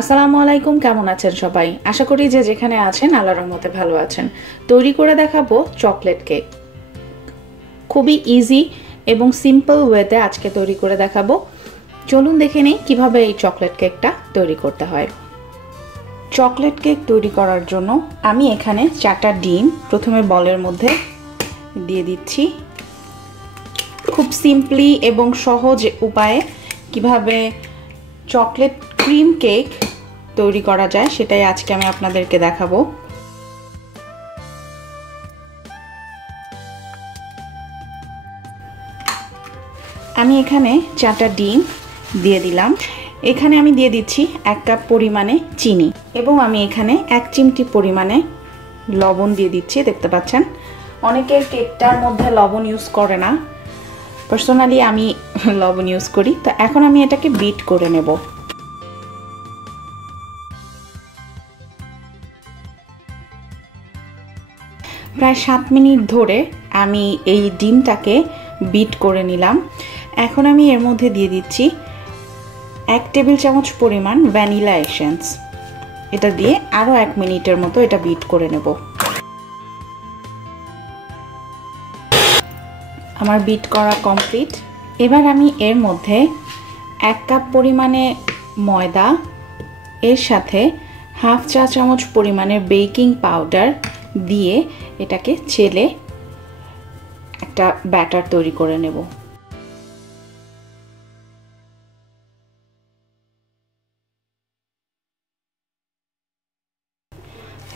আসসালামু আলাইকুম, কেমন আছেন সবাই? আশা করি যে যেখানে আছেন আল্লাহর রহমতে ভালো আছেন। তৈরি করে দেখাবো চকলেট কেক। খুবই ইজি এবং সিম্পল ওয়েতে আজকে তৈরি করে দেখাবো। চলুন দেখে নিই কিভাবে এই চকলেট কেকটা তৈরি করতে হয়। চকলেট কেক তৈরি করার জন্য আমি এখানে 4টা ডিম প্রথমে বলের মধ্যে দিয়ে দিচ্ছি। খুব সিম্পলি এবং সহজ উপায়ে কিভাবে চকলেট ক্রিম কেক তৈরি করা যায় সেটাই আজকে আমি আপনাদেরকে দেখাবো। আমি এখানে 4টা ডিম দিয়ে দিলাম। এখানে আমি দিয়ে দিচ্ছি 1 কাপ পরিমাণে চিনি এবং আমি এখানে 1 চিমটি পরিমাণে লবণ দিয়ে দিচ্ছি। দেখতে পাচ্ছেন অনেকের কেকটার মধ্যে লবণ ইউজ করে না, পার্সোনালি আমি লবণ ইউজ করি। তো এখন আমি এটাকে বিট করে নেব। প্রায় 7 মিনিট ধরে আমি এই ডিমটাকে বিট করে নিলাম। এখন আমি এর মধ্যে দিয়ে দিচ্ছি 1 টেবিল চামচ পরিমাণ ভ্যানিলা এসেন্স। এটা দিয়ে আরও 1 মিনিটের মতো এটা বিট করে নেব। আমার বিট করা কমপ্লিট। এবার আমি এর মধ্যে 1 কাপ পরিমাণে ময়দা, এর সাথে হাফ চা চামচ পরিমাণের বেকিং পাউডার দিয়ে এটাকে চেলে একটা ব্যাটার তৈরি করে নেব।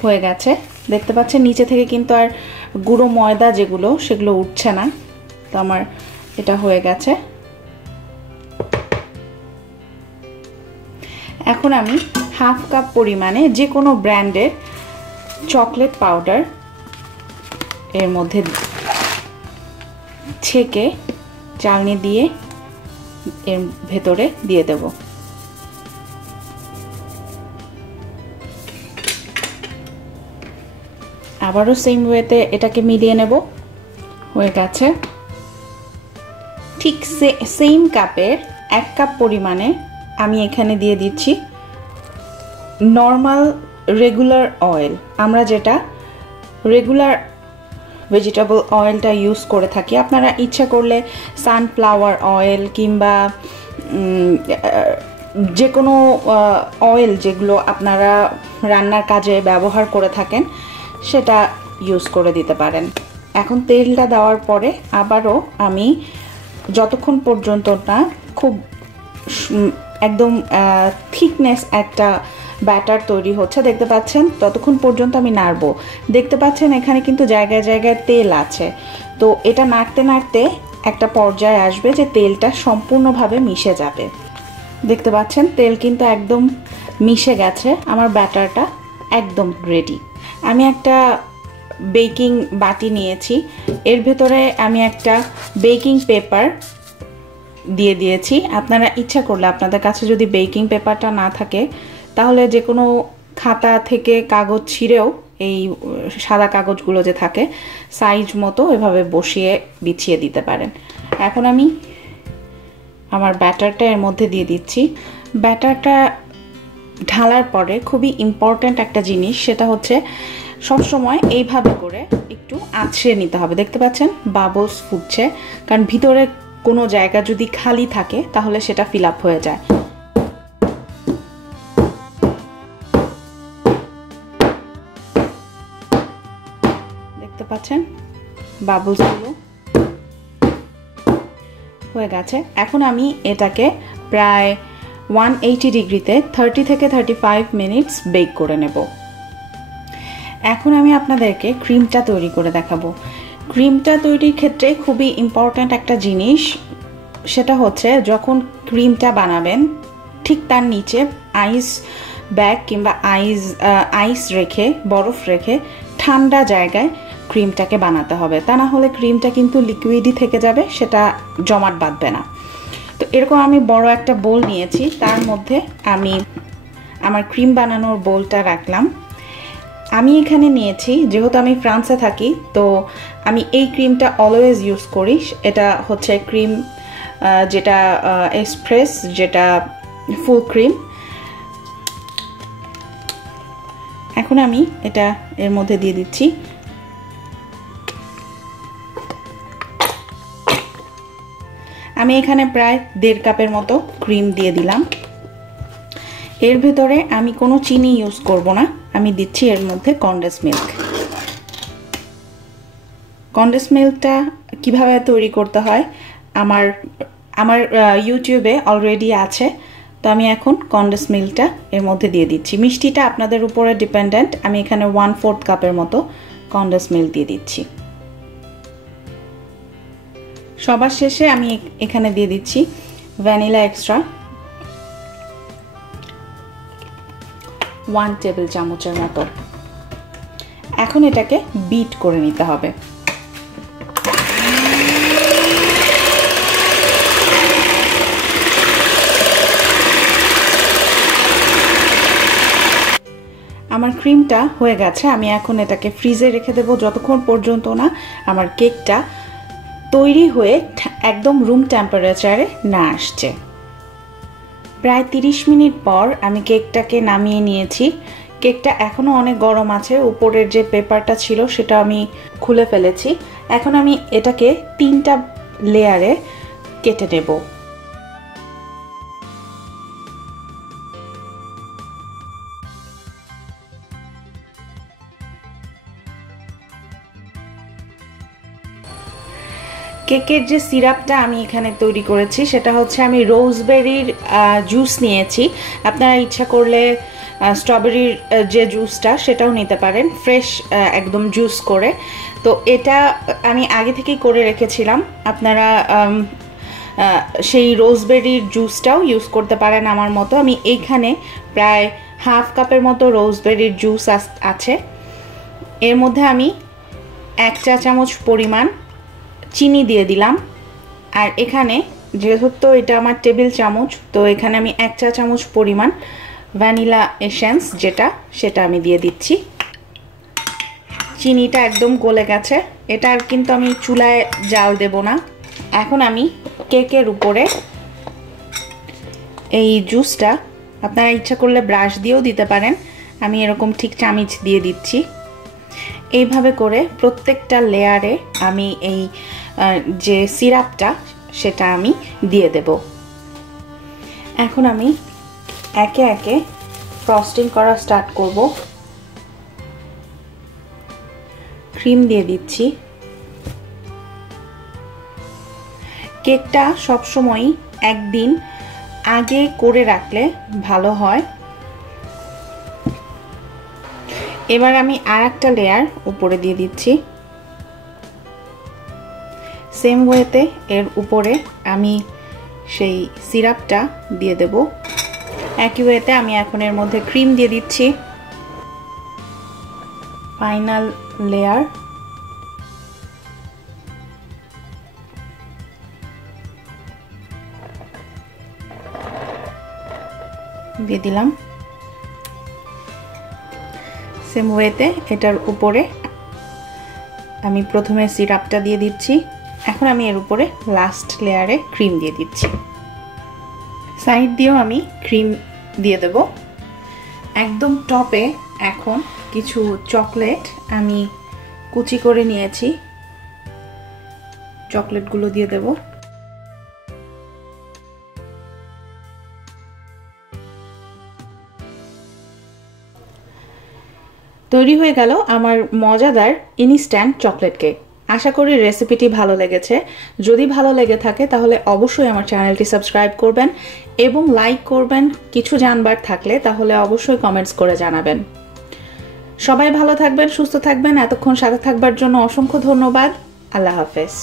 হয়ে গেছে, দেখতে পাচ্ছেন নিচে থেকে কিন্তু আর গুঁড়ো ময়দা যেগুলো সেগুলো উঠছে না। তো আমার এটা হয়ে গেছে। এখন আমি হাফ কাপ পরিমাণে যে কোনো ব্র্যান্ডের চকলেট পাউডার এর মধ্যে ছেঁকে চালনি দিয়ে এর ভেতরে দিয়ে দেব। আবারও সেম ওয়েতে এটাকে মিলিয়ে নেব। হয়ে গেছে। ঠিক সেম কাপের 1 কাপ পরিমাণে আমি এখানে দিয়ে দিচ্ছি নর্মাল রেগুলার অয়েল। আমরা যেটা রেগুলার ভেজিটেবল অয়েলটা ইউজ করে থাকি, আপনারা ইচ্ছা করলে সানফ্লাওয়ার অয়েল কিংবা যে কোনো অয়েল যেগুলো আপনারা রান্নার কাজে ব্যবহার করে থাকেন সেটা ইউজ করে দিতে পারেন। এখন তেলটা দেওয়ার পরে আবারও আমি যতক্ষণ পর্যন্ত না খুব একদম থিকনেস একটা ব্যাটার তৈরি হচ্ছে দেখতে পাচ্ছেন, ততক্ষণ পর্যন্ত আমি নাড়বো। দেখতে পাচ্ছেন এখানে কিন্তু জায়গায় জায়গায় তেল আছে। তো এটা নাড়তে নাড়তে একটা পর্যায়ে আসবে যে তেলটা সম্পূর্ণভাবে মিশে যাবে। দেখতে পাচ্ছেন তেল কিন্তু একদম মিশে গেছে। আমার ব্যাটারটা একদম রেডি। আমি একটা বেকিং বাটি নিয়েছি, এর ভেতরে আমি একটা বেকিং পেপার দিয়ে দিয়েছি। আপনারা ইচ্ছা করলে, আপনাদের কাছে যদি বেকিং পেপারটা না থাকে তাহলে যে কোনো খাতা থেকে কাগজ ছিঁড়েও এই সাদা কাগজগুলো যে থাকে সাইজ মতো এভাবে বসিয়ে বিছিয়ে দিতে পারেন। এখন আমি আমার ব্যাটারটা এর মধ্যে দিয়ে দিচ্ছি। ব্যাটারটা ঢালার পরে খুবই ইম্পর্ট্যান্ট একটা জিনিস, সেটা হচ্ছে সবসময় এইভাবে করে একটু আঁচড়ে নিতে হবে। দেখতে পাচ্ছেন বাবলস ফুটছে, কারণ ভিতরে কোনো জায়গা যদি খালি থাকে তাহলে সেটা ফিল আপ হয়ে যায়। দেখতে পাচ্ছেন বাবলসগুলো হয়ে গেছে। এখন আমি এটাকে প্রায় 180 ডিগ্রিতে 30 থেকে 35 মিনিটস বেক করে নেব। এখন আমি আপনাদেরকে ক্রিমটা তৈরি করে দেখাবো। ক্রিমটা তৈরির ক্ষেত্রে খুবই ইম্পর্ট্যান্ট একটা জিনিস, সেটা হচ্ছে যখন ক্রিমটা বানাবেন ঠিক তার নিচে আইস ব্যাগ কিংবা আইস রেখে, বরফ রেখে ঠান্ডা জায়গায় ক্রিমটাকে বানাতে হবে। তা না হলে ক্রিমটা কিন্তু লিকুইডই থেকে যাবে, সেটা জমাট বাঁধবে না। তো এরকম আমি বড় একটা বোল নিয়েছি, তার মধ্যে আমি আমার ক্রিম বানানোর বোলটা রাখলাম। আমি এখানে নিয়েছি, যেহেতু আমি ফ্রান্সে থাকি তো আমি এই ক্রিমটা অলওয়েজ ইউজ করি। এটা হচ্ছে ক্রিম যেটা এক্সপ্রেস, যেটা ফুল ক্রিম। এখন আমি এটা এর মধ্যে দিয়ে দিচ্ছি। আমি এখানে প্রায় 1.5 কাপের মতো ক্রিম দিয়ে দিলাম। এর ভেতরে আমি কোনো চিনি ইউজ করব না, আমি দিচ্ছি এর মধ্যে কনডেন্স মিল্ক। কনডেন্স মিল্কটা কিভাবে তৈরি করতে হয় আমার ইউটিউবে অলরেডি আছে, তো আমি এখন কনডেন্স মিল্কটা এর মধ্যে দিয়ে দিচ্ছি। মিষ্টিটা আপনাদের উপরে ডিপেন্ডেন্ট, আমি এখানে 1/4 কাপের মতো কনডেন্স মিল্ক দিয়ে দিচ্ছি। সবার শেষে আমি এখানে দিয়ে দিচ্ছি ভ্যানিলা এক্সট্রা 1 টেবিল চামচের মতো। এখন এটাকে বিট করে নিতে হবে। আমার ক্রিমটা হয়ে গেছে, আমি এখন এটাকে ফ্রিজে রেখে দেবো যতক্ষণ পর্যন্ত না আমার কেকটা তৈরি হয়ে একদম রুম টেম্পারেচারে না আসছে। প্রায় 30 মিনিট পর আমি কেকটাকে নামিয়ে নিয়েছি। কেকটা এখনও অনেক গরম আছে, উপরের যে পেপারটা ছিল সেটা আমি খুলে ফেলেছি। এখন আমি এটাকে 3টা লেয়ারে কেটে নেব। কেকের যে সিরাপটা আমি এখানে তৈরি করেছি সেটা হচ্ছে আমি রোজবেরির জুস নিয়েছি। আপনারা ইচ্ছা করলে স্ট্রবেরির যে জুসটা সেটাও নিতে পারেন, ফ্রেশ একদম জুস করে। তো এটা আমি আগে থেকেই করে রেখেছিলাম, আপনারা সেই রোজবেরির জুসটাও ইউজ করতে পারেন আমার মতো। আমি এইখানে প্রায় 1/2 কাপের মতো রোজবেরির জুস আছে। এর মধ্যে আমি 1 চা চামচ পরিমাণ চিনি দিয়ে দিলাম। আর এখানে যেহেতু এটা আমার টেবিল চামচ, তো এখানে আমি 1 চা চামচ পরিমাণ ভ্যানিলা এসেন্স সেটা আমি দিয়ে দিচ্ছি। চিনিটা একদম গলে গেছে, এটা আর কিন্তু আমি চুলায় জাল দেব না। এখন আমি কেকের উপরে এই জুসটা আপনারা ইচ্ছা করলে ব্রাশ দিয়েও দিতে পারেন, আমি এরকম ঠিক চামচ দিয়ে দিচ্ছি। এইভাবে করে প্রত্যেকটা লেয়ারে আমি এই যে সিরাপটা সেটা আমি দিয়ে দেব। এখন আমি একে একে ফ্রস্টিং করা স্টার্ট করব। ক্রিম দিয়ে দিচ্ছি। কেকটা সবসময় একদিন আগে করে রাখলে ভালো হয়। এবার আমি আরেকটা লেয়ার উপরে দিয়ে দিচ্ছি। সেম ওয়েতে এর উপরে আমি সেই সিরাপটা দিয়ে দেব। একই ওয়েতে আমি এখন এর মধ্যে ক্রিম দিয়ে দিচ্ছি। ফাইনাল লেয়ার দিয়ে দিলাম। সেম ওয়েতে এটার উপরে আমি প্রথমে সিরাপটা দিয়ে দিচ্ছি। এখন আমি এর উপরে লাস্ট লেয়ারে ক্রিম দিয়ে দিচ্ছি। সাইড দিয়েও আমি ক্রিম দিয়ে দেব। একদম টপে এখন কিছু চকলেট আমি কুচি করে নিয়েছি, চকলেটগুলো দিয়ে দেব। তৈরি হয়ে গেল আমার মজাদার ইনস্ট্যান্ট চকলেট কেক। আশা করি রেসিপিটি ভালো লেগেছে। যদি ভালো লেগে থাকে তাহলে অবশ্যই আমার চ্যানেলটি সাবস্ক্রাইব করবেন এবং লাইক করবেন। কিছু জানবার থাকলে তাহলে অবশ্যই কমেন্টস করে জানাবেন। সবাই ভালো থাকবেন, সুস্থ থাকবেন। এতক্ষণ সাথে থাকবার জন্য অসংখ্য ধন্যবাদ। আল্লাহ হাফেজ।